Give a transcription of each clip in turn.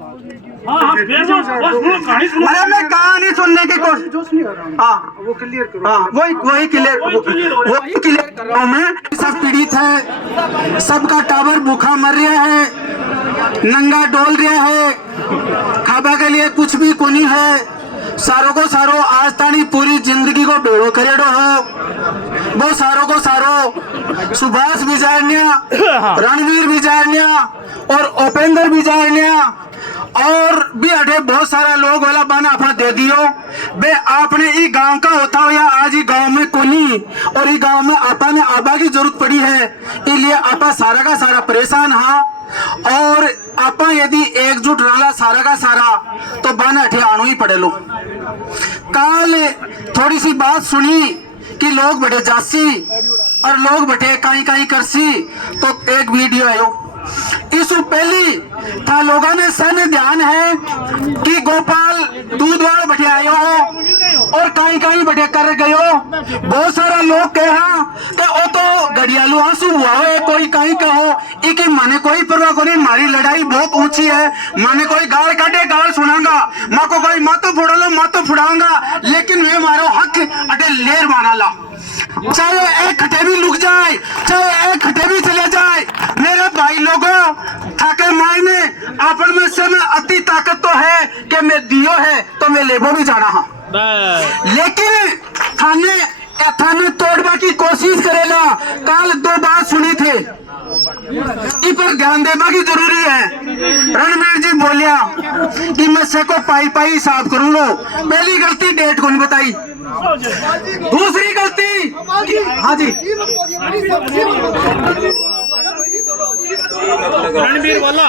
अरे मैं कहानी सुनने की कोशिश वो क्लियर करो। वही क्लियर कर रहा हूँ मैं। सब पीड़ित है, सबका टावर भूखा मर रहा है, नंगा डोल रहा है, खाबा के लिए कुछ भी कोनी है। सारों को सारो आज तानी पूरी जिंदगी को बेड़ो करेड़ो हो। वो सारों को सारो सुभाष बिजारनिया, रणवीर बिजारनिया और उपेंद्र बिजारनिया और भी अठे बहुत सारा लोग वाला बना अपना दे दियो। बे आपने ई गांव का होता हो या आज ही गांव में कोनी और ई गांव में आपा ने आबा की जरूरत पड़ी है, इसलिए आपा सारा का सारा परेशान हाँ। और आपा यदि एकजुट रहा सारा का सारा तो बना अठे आनो ही पड़े लो। काल थोड़ी सी बात सुनी कि लोग बड़े जासी और लोग बटे काई काई करसी, तो एक वीडियो आयो इस पहली था लोगों ने सन ध्यान है कि गोपाल दूधवाड़ बटे आयो हो और काई काई बटे कर गयो। बहुत सारा लोग कहा कि ओ तो घड़ियालू आंसू हुआ है, कोई काई कहो इके माने कोई परवाह को नहीं, मारी लड़ाई बहुत ऊंची है, माने कोई गाल काटे गाल सुनाऊंगा, माँ को कोई मातो फोड़ा लो मातो फुड़ाऊंगा, लेकिन मैं मारो हक अटे लेर माना ला। चाहे एक खटे भी लुक जाए, चाहे एक खटे भी चले जाए, मेरे भाई लोगों ठाकर माई ने अपन में से में अति ताकत तो है कि मैं दियो है तो मैं लेबो भी जाना हाँ, लेकिन थाने तोड़वा की कोशिश करेला। काल दो बात सुनी थे, इस पर ध्यान देना की जरूरी है। रणवीर जी बोलिया कि मैं से को पाई पाई हिसाब करूंगा। पहली गलती डेट को नहीं बताई, दूसरी गलती हाँ जी रणवीर वाला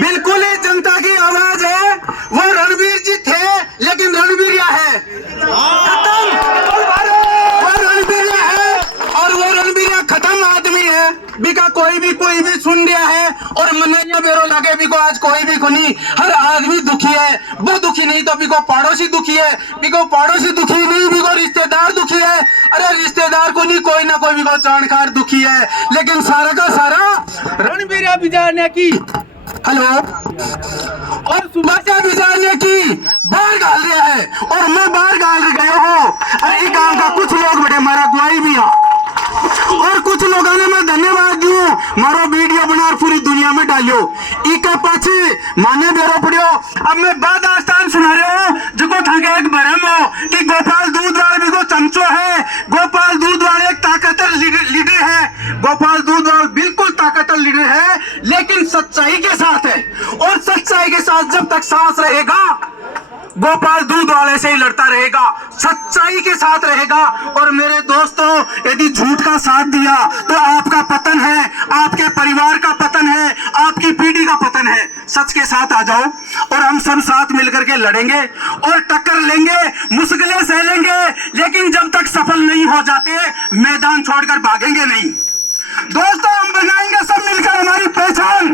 बिल्कुल ही जनता की आवाज है। वो रणवीर जी थे लेकिन रणवीर है खत्म, वो रणवीर है और वो रणवीर खत्म आदमी है। बिका कोई भी सुन रहा है और मनैया बेरो लगे बिको आज कोई भी कोनी, हर आदमी दुखी है। वो दुखी नहीं तो बिको पड़ोसी दुखी है, बिको पड़ोसी दुखी नहीं बिको रिश्तेदार दुखी है, अरे रिश्तेदार को नहीं कोई ना कोई बिको जानकार दुखी है। लेकिन सारा का सारा रणवीर बिजारने की हेलो और सुभाषा बिजारने की बाहर गाल रहा है और मैं बाहर गाल गया हूँ। अरे गांव का कुछ लोग बड़े मारा गुआई भी है और कुछ लोगों ने मैं धन्यवाद दूं, मारो वीडियो बना और पूरी दुनिया में डालियो। इके पाछे माने बेरो पड़ियो। अब मैं बात आस्थान सुना रहा हूँ जिको थाके एक भरम हो कि गोपाल दूधवाड़ भी को चमचो है, गोपाल दूधवाड़ एक ताकतवर लीडर है। गोपाल दूधवाड़ बिल्कुल ताकतवर लीडर है लेकिन सच्चाई के साथ है और सच्चाई के साथ जब तक सांस रहेगा गोपाल दूध वाले से ही लड़ता रहेगा, सच्चाई के साथ रहेगा। और मेरे दोस्तों यदि झूठ का साथ दिया तो आपका पतन है, आपके परिवार का पतन है, आपकी पीढ़ी का पतन है। सच के साथ आ जाओ और हम सब साथ मिलकर के लड़ेंगे और टक्कर लेंगे, मुश्किलें सह लेंगे, लेकिन जब तक सफल नहीं हो जाते मैदान छोड़कर भागेंगे नहीं। दोस्तों हम बनाएंगे सब मिलकर हमारी पहचान।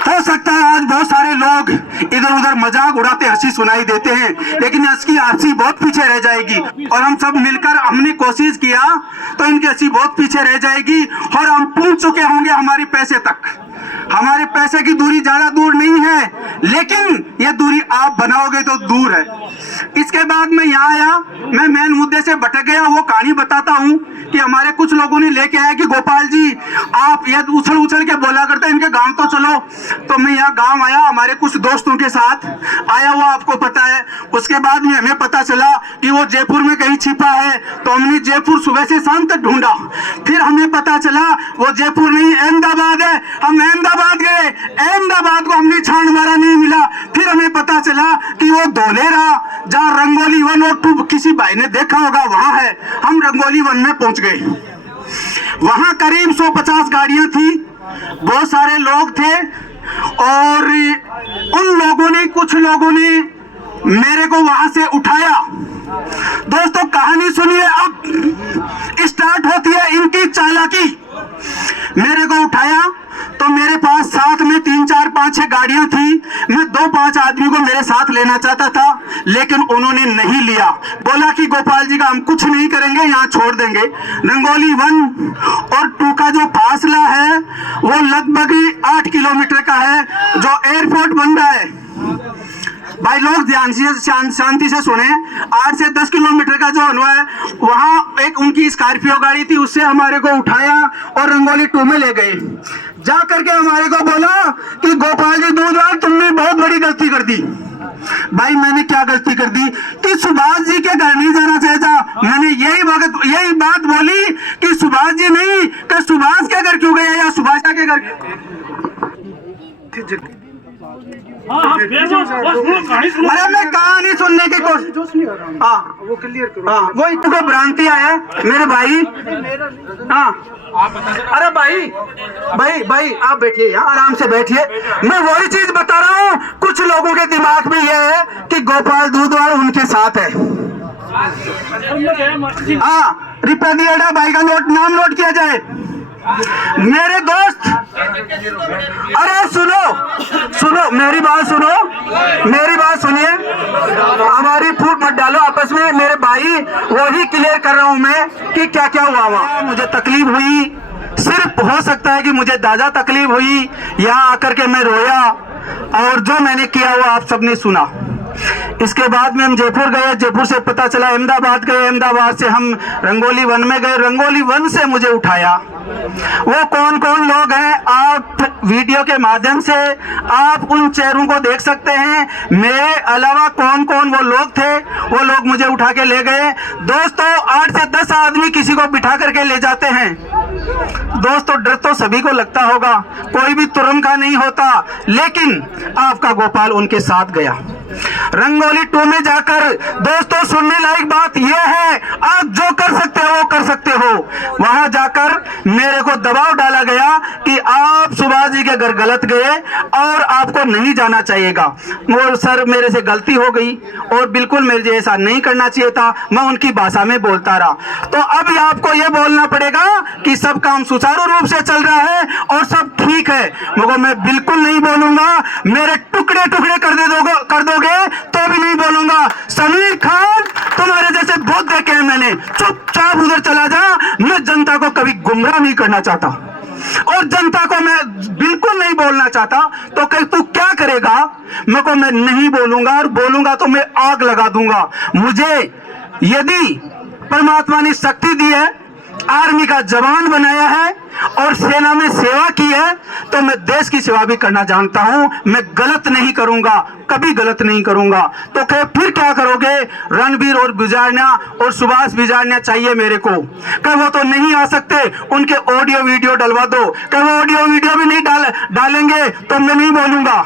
हो सकता है आज बहुत सारे लोग इधर उधर मजाक उड़ाते हंसी सुनाई देते हैं, लेकिन इसकी हंसी बहुत पीछे रह जाएगी और हम सब मिलकर हमने कोशिश किया तो इनकी हंसी बहुत पीछे रह जाएगी और हम पहुंच चुके होंगे हमारी पैसे तक। हमारे पैसे की दूरी ज्यादा दूर नहीं है, लेकिन ये दूरी आप बनाओगे तो दूर है। इसके बाद मैं यहाँ आया, मैं मेन मुद्दे से भटक गया। वो कहानी बताता हूँ कि हमारे कुछ लोगों ने लेके आया कि गोपाल जी आप ये उछल उछल के बोला करते हैं इनके गांव तो चलो। तो मैं यहाँ गांव आया, हमारे कुछ दोस्तों के साथ आया हुआ, आपको पता है। उसके बाद में हमें पता चला कि वो जयपुर में कहीं छिपा है, तो हमने जयपुर सुबह से शाम तक ढूंढा। फिर हमें पता चला वो जयपुर नहीं अहमदाबाद है, हम अहमदाबाद गए, अहमदाबाद को हमने छान मारा, नहीं मिला। फिर हमें पता चला कि वो धोलेरा जहाँ रंगोली 1 और 2 किसी भाई ने देखा होगा वहां है। हम रंगोली 1 में पहुंच गए, वहां करीब 150 गाड़ियां थी, बहुत सारे लोग थे और उन लोगों ने कुछ लोगों ने मेरे को वहां से उठाया। दोस्तों कहानी सुनिए, अब स्टार्ट होती है इनकी चालाकी। मेरे को उठाया तो तो मेरे पास साथ में 3 4 5 6 गाड़ियां थी। मैं 2-5 आदमी को मेरे साथ लेना चाहता था, लेकिन उन्होंने नहीं लिया। बोला कि गोपाल जी का हम कुछ नहीं करेंगे, यहाँ छोड़ देंगे। रंगोली 1 और 2 का जो फासला है वो लगभग 8 किलोमीटर का है। जो एयरपोर्ट बन रहा है, भाई लोग ध्यान से शांति से सुने, 8 से 10 किलोमीटर का जो अनवा है, वहां एक उनकी स्कॉर्पियो गाड़ी थी, उससे हमारे को उठाया और रंगोली 2 में ले गए। जा करके हमारे को बोला कि गोपाल जी दूधवाल तुमने बहुत बड़ी गलती कर दी। भाई मैंने क्या गलती कर दी कि सुभाष जी के घर नहीं जाना चाहता। मैंने यही बात बोली कि सुभाष जी नहीं, कि सुभाष के घर क्यों गए या सुभाष के घर। अरे मैं कहानी सुनने की कोशिश, वो क्लियर करो। वो इनको भ्रांतियां है मेरे भाई। हाँ अरे भाई आप बैठिए, यहाँ आराम से बैठिए। मैं वही चीज बता रहा हूँ, कुछ लोगों के दिमाग में यह है कि गोपाल दूधवाल उनके साथ है। हाँ रुपया भाई का नाम नोट किया जाए। मेरे दोस्त, अरे सुनो मेरी बात सुनिए। हमारी फूट मत डालो आपस में मेरे भाई, वही क्लियर कर रहा हूं मैं कि क्या क्या हुआ वहां। मुझे तकलीफ हुई, सिर्फ हो सकता है कि मुझे ज्यादा तकलीफ हुई। यहाँ आकर के मैं रोया और जो मैंने किया वो आप सबने सुना। इसके बाद में हम जयपुर गए, जयपुर से पता चला अहमदाबाद गए, अहमदाबाद से हम रंगोली 1 में गए, रंगोली 1 से मुझे उठाया। वो कौन कौन लोग हैं आप वीडियो के माध्यम से आप उन चेहरों को देख सकते हैं। मेरे अलावा कौन कौन वो लोग थे, वो लोग मुझे उठा के ले गए। दोस्तों 8 से 10 आदमी किसी को बिठा करके ले जाते हैं। दोस्तों डर तो सभी को लगता होगा, कोई भी तुरंत का नहीं होता, लेकिन आपका गोपाल उनके साथ गया। रंगोली 2 में जाकर दोस्तों सुनने लायक बात यह है, आप जो कर सकते हो वो कर सकते हो। वहां जाकर मेरे को दबाव डाला गया कि आप सुभाष जी के घर गलत गए और आपको नहीं जाना चाहिएगा। वो सर मेरे से गलती हो गई और बिल्कुल मेरे ऐसा नहीं करना चाहिए था, मैं उनकी भाषा में बोलता रहा। तो अब आपको ये बोलना पड़ेगा कि सब काम सुचारू रूप से चल रहा है और सब ठीक है, मगर मैं बिल्कुल नहीं बोलूंगा। मेरे टुकड़े टुकड़े कर दोगे तो भी नहीं बोलूंगा। समीर खान तुम्हारे जैसे बहुत देखे हैं मैंने, चुपचाप उधर चला जा। मैं जनता को कभी गुमराह नहीं करना चाहता और जनता को मैं बिल्कुल नहीं बोलना चाहता। तो कहीं तू क्या करेगा, मैं नहीं बोलूंगा और बोलूंगा तो मैं आग लगा दूंगा। मुझे यदि परमात्मा ने शक्ति दी है, आर्मी का जवान बनाया है और सेना में सेवा की है, तो मैं देश की सेवा भी करना जानता हूं। मैं गलत नहीं करूंगा, कभी गलत नहीं करूंगा। तो फिर क्या करोगे? रणबीर और बिजारना और सुभाष बिजारना चाहिए मेरे को। क्या वो तो नहीं आ सकते, उनके ऑडियो वीडियो डलवा दो। क्या वो ऑडियो वीडियो भी नहीं डालेंगे तो मैं नहीं बोलूंगा।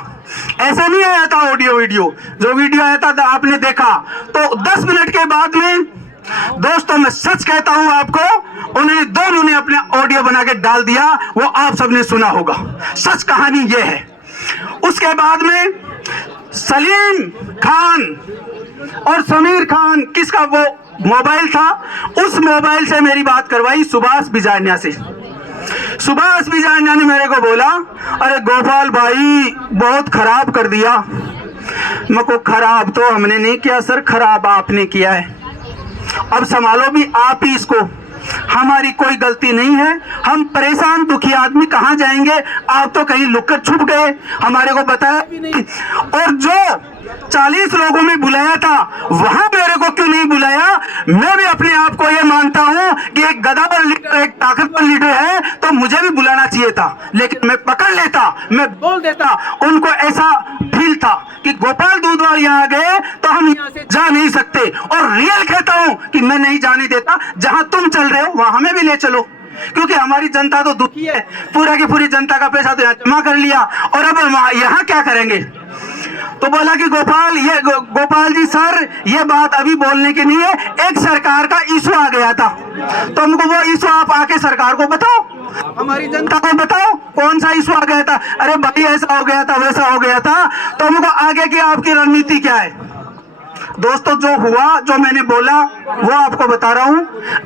ऐसा नहीं आया था ऑडियो वीडियो, जो वीडियो आया था आपने देखा। तो 10 मिनट के बाद में दोस्तों मैं सच कहता हूं आपको, उन्होंने दोनों ने अपने ऑडियो बना के डाल दिया, वो आप सबने सुना होगा। सच कहानी ये है। उसके बाद में सलीम खान और समीर खान, किसका वो मोबाइल था, उस मोबाइल से मेरी बात करवाई सुभाष बिजारनिया से। सुभाष बिजारनिया ने मेरे को बोला, अरे गोपाल भाई बहुत खराब कर दिया। मैं को खराब तो हमने नहीं किया सर, खराब आपने किया है। अब संभालो भी आप ही इसको, हमारी कोई गलती नहीं है। हम परेशान दुखी आदमी कहाँ जाएंगे, आप तो कहीं लुक कर छुप गए, हमारे को बताया भी नहीं। और जो 40 लोगों में बुलाया था वहां मेरे को क्यों नहीं बुलाया? मैं भी अपने आप को ये मानता हूं कि एक गदावर लीडर, एक ताकतवर लीडर है, तो मुझे भी बुलाना चाहिए था, लेकिन मैं पकड़ लेता, मैं बोल देता। उनको ऐसा फील था कि गोपाल दूधवाल यहाँ गए तो हम यहाँ से जा नहीं सकते। और रियल कहता हूं कि मैं नहीं जाने देता, जहां तुम चल रहे हो वहां हमें भी ले चलो, क्योंकि हमारी जनता तो दुखी है। पूरा की पूरी जनता का पैसा तो यहाँ जमा कर लिया और अब यहाँ क्या करेंगे? तो बोला कि गोपाल जी सर ये बात अभी बोलने की नहीं है, एक सरकार का इशू आ गया था, तो हमको वो इशू आप आके सरकार को बताओ, हमारी जनता को बताओ कौन सा इशू आ गया था। अरे भाई ऐसा हो गया था, वैसा हो गया था, तो हमको आगे की आपकी रणनीति क्या है? दोस्तों जो हुआ, जो मैंने बोला वो आपको बता रहा हूं।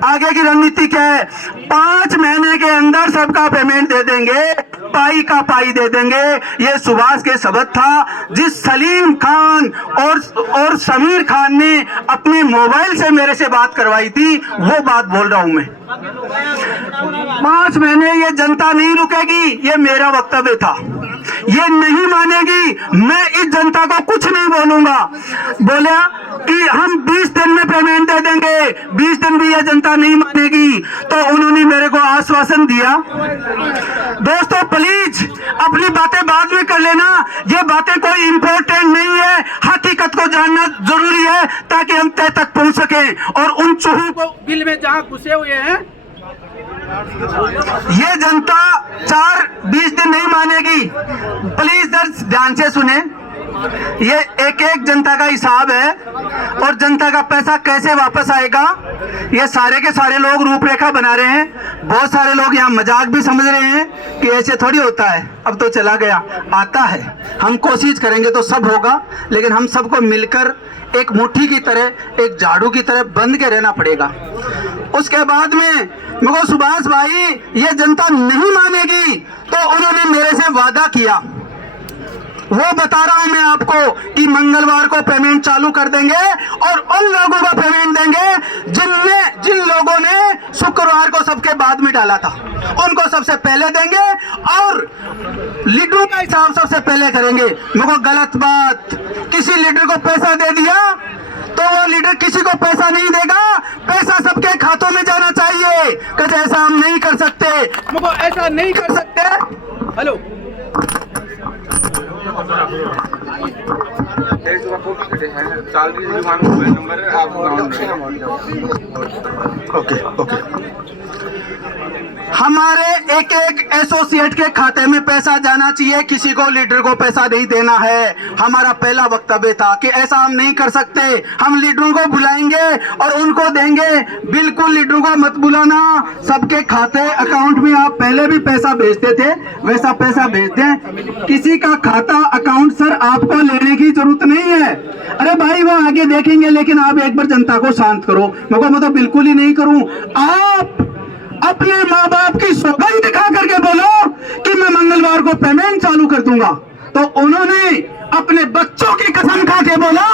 आगे की रणनीति क्या है? 5 महीने के अंदर सबका पेमेंट दे देंगे, पाई का पाई दे देंगे। ये सुभाष के शब्द था, जिस सलीम खान और समीर खान ने अपने मोबाइल से मेरे से बात करवाई थी, वो बात बोल रहा हूं मैं। 5 महीने ये जनता नहीं रुकेगी, ये मेरा वक्तव्य था। ये नहीं मानेगी, मैं इस जनता को कुछ नहीं बोलूंगा। बोला कि हम 20 दिन में पेमेंट दे देंगे, 20 दिन भी ये जनता नहीं मानेगी, तो उन्होंने मेरे को आश्वासन दिया। दोस्तों प्लीज अपनी बातें बाद में कर लेना, ये बातें कोई इंपॉर्टेंट नहीं है। हकीकत को जानना जरूरी है ताकि हम तय तक पहुंच सके और उन चूहों को बिल में जहां घुसे हुए हैं, ये जनता 20 दिन नहीं मानेगी। प्लीज ध्यान से सुने, ये एक एक जनता का हिसाब है और जनता का पैसा कैसे वापस आएगा, ये सारे के सारे लोग रूपरेखा बना रहे हैं। बहुत सारे लोग यहाँ मजाक भी समझ रहे हैं कि ऐसे थोड़ी होता है, अब तो चला गया, आता है। हम कोशिश करेंगे तो सब होगा, लेकिन हम सबको मिलकर एक मुट्ठी की तरह, एक झाड़ू की तरह बंध के रहना पड़ेगा। उसके बाद में मुझको सुभाष भाई ये जनता नहीं मानेगी, तो उन्होंने मेरे से वादा किया, वो बता रहा हूं मैं आपको कि मंगलवार को पेमेंट चालू कर देंगे और उन लोगों को पेमेंट देंगे जिन लोगों ने शुक्रवार को सबके बाद में डाला था, उनको सबसे पहले देंगे और लीडरों का हिसाब सबसे पहले करेंगे। मुझको गलत बात, किसी लीडर को पैसा दे दिया तो वो लीडर किसी को पैसा नहीं देगा, पैसा सबके खातों में जाना चाहिए। कहते ऐसा हम नहीं कर सकते, मुझको ऐसा नहीं कर सकते। Hello okay. हमारे एक एक एसोसिएट के खाते में पैसा जाना चाहिए, किसी को लीडर को पैसा नहीं देना है। हमारा पहला वक्तव्य था कि ऐसा हम नहीं कर सकते, हम लीडरों को बुलाएंगे और उनको देंगे। बिल्कुल लीडरों को मत बुलाना, सबके खाते अकाउंट में आप पहले भी पैसा भेजते थे वैसा पैसा भेज दें। किसी का खाता अकाउंट सर आपको लेने की जरूरत नहीं है। अरे भाई वो आगे देखेंगे, लेकिन आप एक बार जनता को शांत करो। मैं तो बिल्कुल ही नहीं करूं। आप अपने माँ बाप की सौगंध दिखा करके बोलो कि मैं मंगलवार को पेमेंट चालू कर दूंगा, तो उन्होंने अपने बच्चों की कसम खा के बोला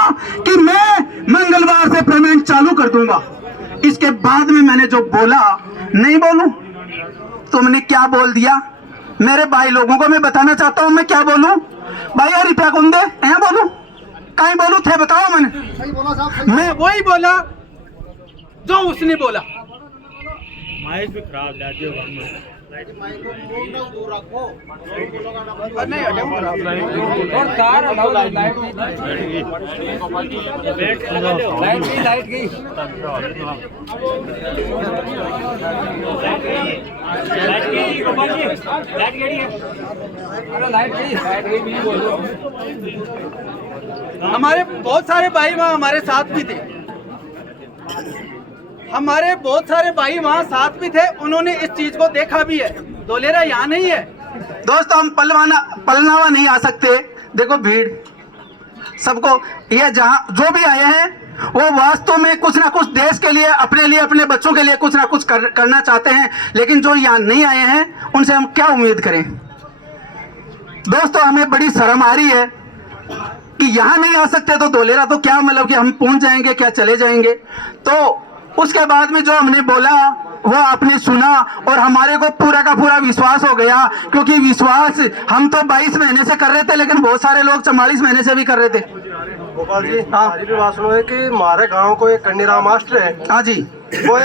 कि मैं मंगलवार से पेमेंट चालू कर दूंगा। इसके बाद में मैंने जो बोला, नहीं बोलूं, तुमने क्या बोल दिया? मेरे भाई लोगों को मैं बताना चाहता हूं, मैं क्या बोलूं? भाई रुपया कौन दे, यहाँ बोलूं, कहीं बोलूं थे, बताओ। मैं वही बोला जो उसने बोला। माइक भी खराब ला दियो और तार लाइट गई हमारे बहुत सारे भाई वहाँ हमारे साथ भी थे, हमारे बहुत सारे भाई वहाँ साथ भी थे, उन्होंने इस चीज को देखा भी है। धोलेरा यहाँ नहीं है दोस्तों, हम पलनावा नहीं आ सकते। देखो भीड़ सबको, ये जहाँ जो भी आए हैं वो वास्तव में कुछ ना कुछ देश के लिए, अपने बच्चों के लिए कुछ ना कुछ करना चाहते हैं, लेकिन जो यहाँ नहीं आए हैं उनसे हम क्या उम्मीद करें? दोस्तों हमें बड़ी शर्म आ रही है कि यहाँ नहीं आ सकते तो धोलेरा तो क्या मतलब कि हम पहुंच जाएंगे, क्या चले जाएंगे? तो उसके बाद में जो हमने बोला वो आपने सुना और हमारे को पूरा का पूरा विश्वास हो गया, क्योंकि विश्वास हम तो 22 महीने से कर रहे थे, लेकिन बहुत सारे लोग 44 महीने से भी कर रहे थे। गोपाल जी, हमारी भी बात सुनो है कि हमारे गांव को एक कन्नीराम मास्टर है। हाँ जी, वो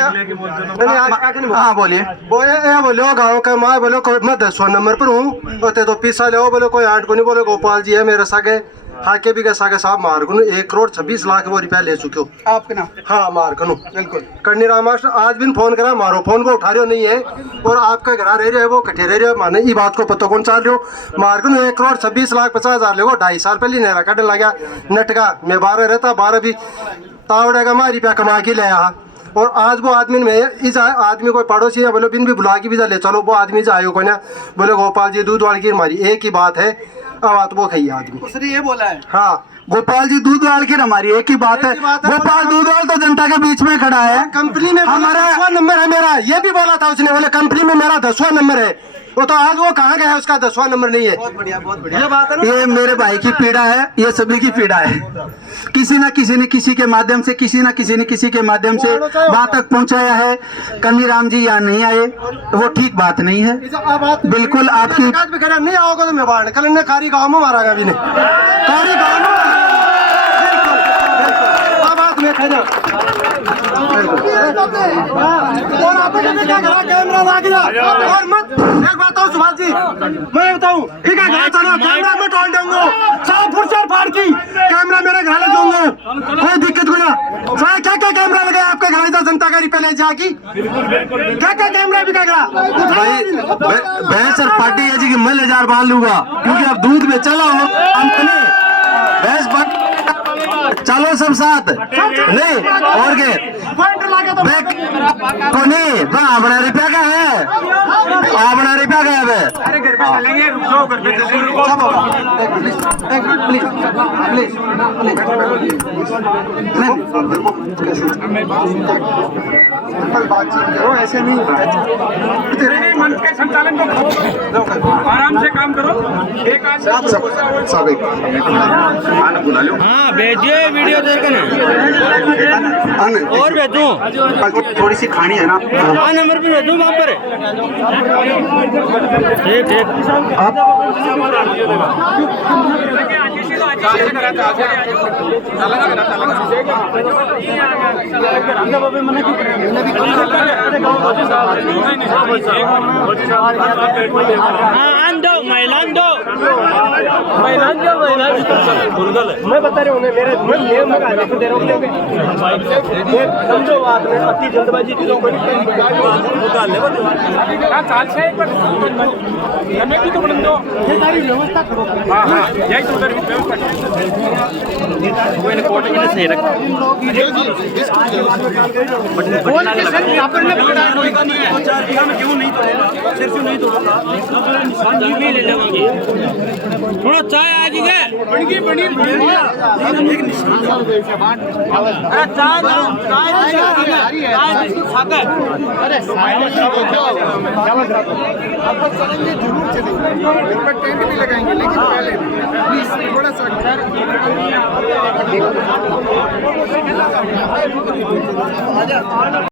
हाँ बोलिए। वो बोलो गाँव का, मैं बोलो मैं 10वां नंबर पर हूँ, तो पिसा ले बोलो कोई आठ को नहीं, बोले गोपाल जी है मेरे सागे हाके भी सागे साहब मारकनू 1,26,00,000 वो रुपया ले चुके हो आपके नाम? हाँ मारकनू बिल्कुल। कन्नीराम मास्टर आज भी फोन करा, मारो फोन को उठा रहे हो नहीं है, और आपका घर रह रहे है वो कटे रह रहे हो, माने ये बात को पता कौन चाल रहे हो? मारकनू 1,26,50,000 ले 2.5 साल पहले नेरा काटे लगा नटका, मैं 12 रहता 12 भी तावड़ेगा मार रुपया कमा के ले आया, और आज वो आदमी में इस आदमी को पड़ोसी है बोलो बिन भी बुला के भी ले चलो, वो आदमी से आयो को ना बोले गोपाल जी दूध वाली की मारी। एक ही बात है, आवाज वो खाई आदमी। उसने ये बोला है। हाँ गोपाल जी दूधवाल की हमारी एक ही बात है, गोपाल दूधवाल तो जनता के बीच में खड़ा है। कंपनी में हमारा 10वां नंबर है मेरा, ये भी बोला था उसने, बोले कंपनी में मेरा 10वां नंबर है। वो तो आज वो कहाँ गया है, उसका 10वां नंबर नहीं है। बहुत बढ़िया, बहुत बढ़िया। ये बात है ना, ये मेरे भाई की पीड़ा है, ये सभी की पीड़ा है। किसी न किसी ने किसी के माध्यम से, किसी न किसी ने किसी के माध्यम से वहां तक पहुंचाया है। कन्नीराम जी यहाँ नहीं आए, वो ठीक बात नहीं है। बिल्कुल आपकी नहीं आओगे तो मैं बाढ़ कल ने कारी गाँव में मारा भी नहीं, कारी गाँव में बात में खाना। और आपने क्या करा, कैमरा ला दिया। और मत एक बात बताऊं सुभाष जी, मैं बताऊं ठीक है, घर चलो कैमरा में टोल दूंगा 100 फुट से फाड़ की कैमरा मेरे घर ले जाऊंगा, कोई दिक्कत नहीं ना। सारे क्या क्या कैमरा लगा आपके घर इधर जनता गाड़ी पे ले जाके, क्या क्या कैमरा भी करा भाई भैंस और पार्टी है जी कि मैं 1000 बांध लूंगा, क्योंकि अब दूध में चला हूँ भैंस चलो सब साथ नहीं और के को नहीं अपना रुपया का है, अपना रुपया का है। अरे घर पे चलेंगे, रुको घर पे चलेंगे सब बातचीत करो, ऐसे नहीं तेरे मन के संचालन को आराम से काम करो। एक सब एक बुला लो। हाँ भेजिए वीडियो देकर ना, और भेजूं थोड़ी सी खानी है ना, हाँ नंबर पे भेजूं वहाँ पर। ठीक ठीक मैं बता रहा हूँ मेरे मैं दे रहा हूँ, समझो बात में अति जल्दबाजी की व्यवस्था करो। थोड़ा चाय आ जी गए जरूर चलेंगे, टेंट भी लगाएंगे, लेकिन पहले प्लीज थोड़ा सा